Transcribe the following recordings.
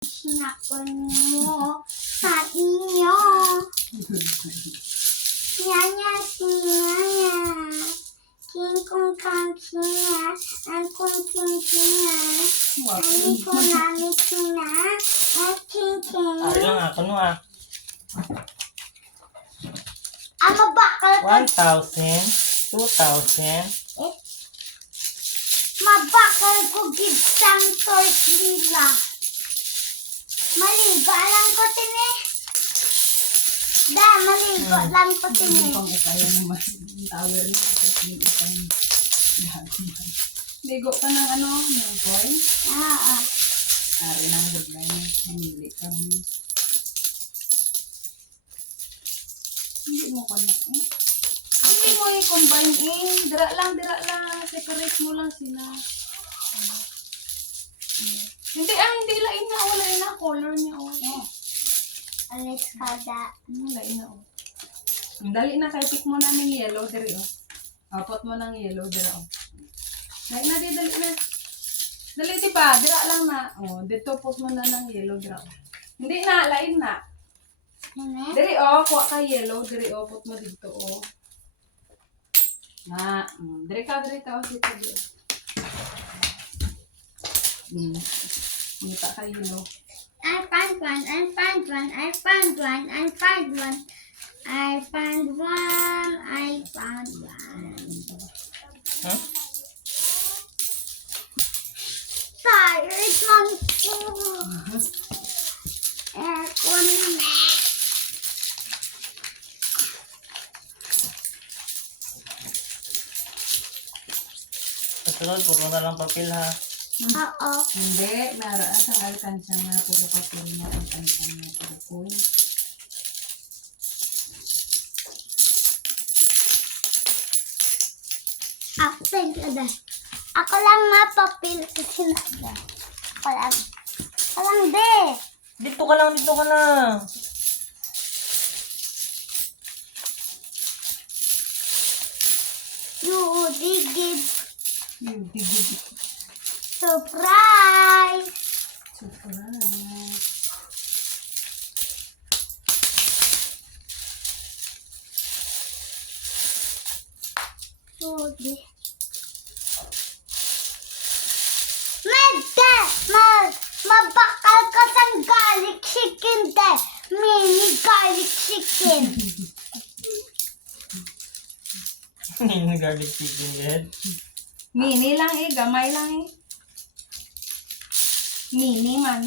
sinakon mo sa inyo. Nyanya, sinyanya. King kong kang kina, ang kong king kina. King king. Lang ako no ah. Ama bakal ko, 1,000, 2,000, mabakal ko gitsang tort lila. Maligo lang ko tini. Da, maligo lang ko tini. Pang ukaya naman tower niya. Tapos yung ukaya. Gagawin. Ligo ka ng ano, ng coin. Ah, ah. Kari ng gudlay niya. Namili ka mo. Hindi mo connect eh. Hindi mo i-combine eh. Dira lang, dira lang. Separate mo lang sila. Ano? Mm. Hindi, ah, hindi lain na. Wala na. Color niya, oh. Alis kada. Ano, lain na, oh. Dali na, kay pick mo na ng yellow, diri, oh. Apot mo ng yellow, dira, oh. Lain na, di, dali na. Dali, di ba? Dira lang na. Oh, dito, put mo na ng yellow, dira, oh. Hindi na, lain na. Ano? Diri, oh, kuha ka yellow, diri, oh, put mo dito, oh. Na, mm, diri ka, diri ka, oh, dito, diri. Hmm. Mita ka yellow. I found one, I found one, I found one, I found one. I found one, I found one. huh? Tired man ko. Aircon na. Kasunod, puro na lang papel ha. Oo. Hindi, naraas ang alkansya nga, puro papel na alkansya nga, puro coin. Ako, thank you, Dad. Ako lang mapapil kasi na, Dad. Ako lang. Ako lang, de. Dito ka lang, dito ka lang. You did give Yung bigid. Surprise. Surprise. So, di. Mede! Ma, mabakal ka sa garlic chicken, de. Mini garlic chicken. Yung garlic chicken yan. Mini lang eh, gamay lang eh. Mini man.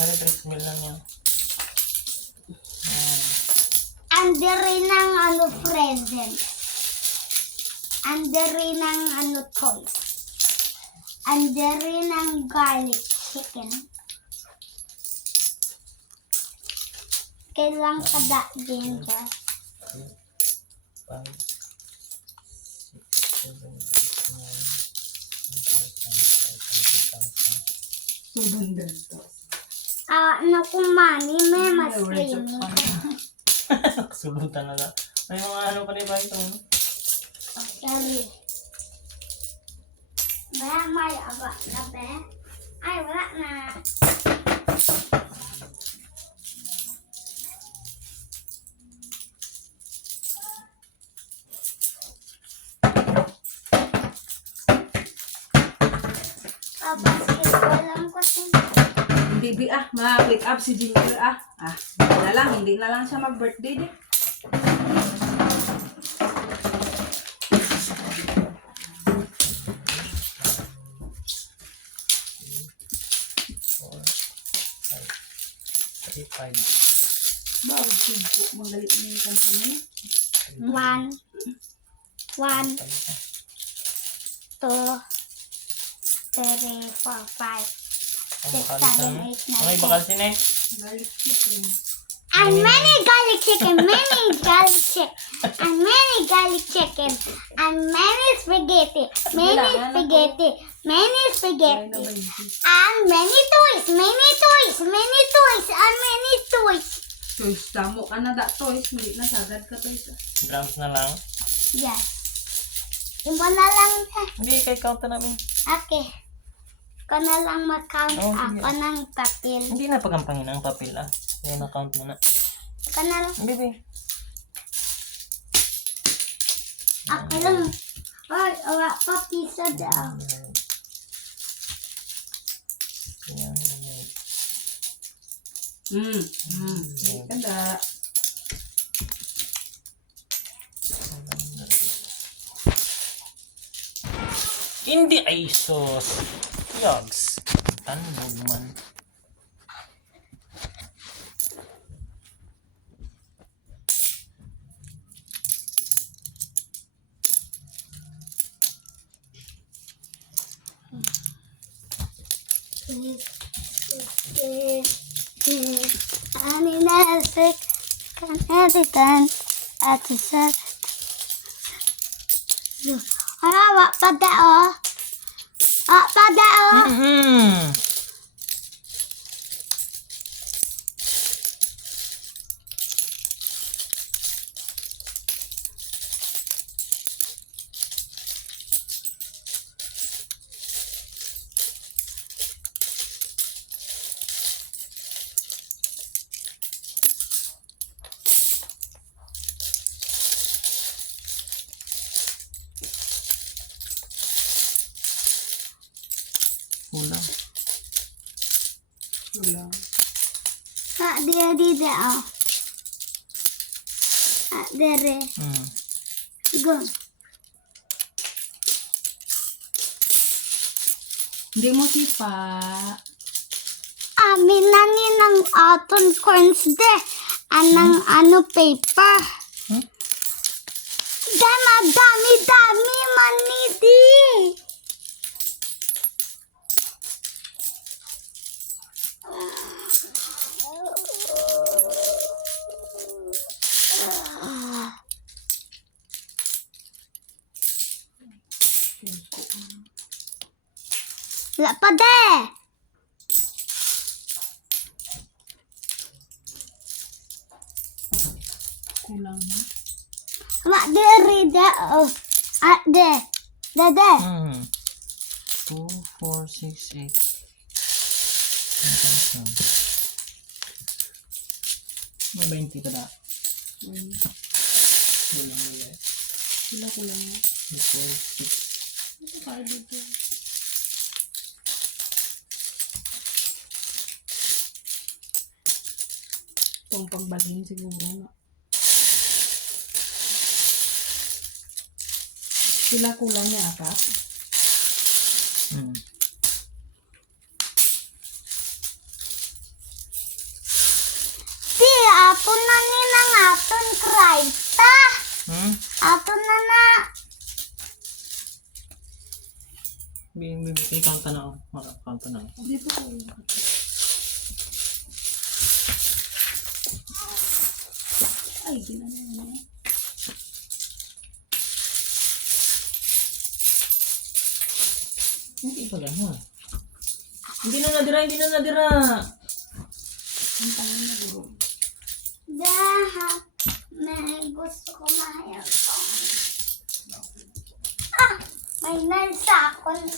Ari, 3 mil lang yan. Ayan. Under rin ng ano present. Under rin ng ano toys. Under rin ng garlic chicken. Kailang kada ginger. Five, six, seven, eight, nine, 1,000, 500, 2,000. Ah, ano kumani, may mas creamy. fun. Sulutan na lang. May mga ano pa rin ba ito? Sorry. Ba, may aba na ba? Ay, wala na. Ah, basketball lang ko sin. Hindi bi ah, ma-pick up si Ginger ah. Ah, hindi na lang, hindi na lang siya mag-birthday din. 5. Wow, big po. Magalit na yung kanta niya. 1. 1. 2. 3, 4, 5, 6, 7, 8, 9, Okay, 10. eh. Garlic chicken. And many garlic chicken, many garlic chicken, and many garlic chicken, and many spaghetti, many spaghetti, many spaghetti, and many toys, many toys, many toys, and many toys. Toys, damo ka na da, toys. Mali na sagad ka, toys. ah. Grams na lang. Yes. Iba na lang. eh. Hindi, kay count na namin. Okay. Ko na lang mag-count Oh, ako ng papel. Hindi na pagampangin ang papel ah. Kaya na-count mo na. Ko na lang. Bibi. Ako lang. Ay, awa pa pizza daw. Ayan. Hmm. Hmm. Hindi ka da. Hindi ay sos. Yogs. Tandog man. أنا ناسك كان هادي تانت أتسات أنا أقطع أقطع Kulang. Wala. Ha dia di dao. Ha dere Mm. go. Hindi mo sipa. Amin na ni ng aton corns de. Anang ano paper. Wala pa de. Kulang na. Wala dere dao. Ah de. De de. Mm. Two, four, six, eight. One thousand. May 20 ka na. Hmm. Kulang ulit. Sila kulang na. Two, four, six. Ito tayo dito. Itong pagbalhin siguro na. Sila kulang niya apat. Mm. Di, ato na ni ng aton kraita. Hmm? Ato na na. Bing, bing, bing. Count ka na ako. Maka, count ka na ako. Dito ko. Hindi pa ganun. Hindi na nadira, hindi na nadira. Ang tangan na buro. Daha, may gusto ko mahayag ko. Ah, may nalsa akong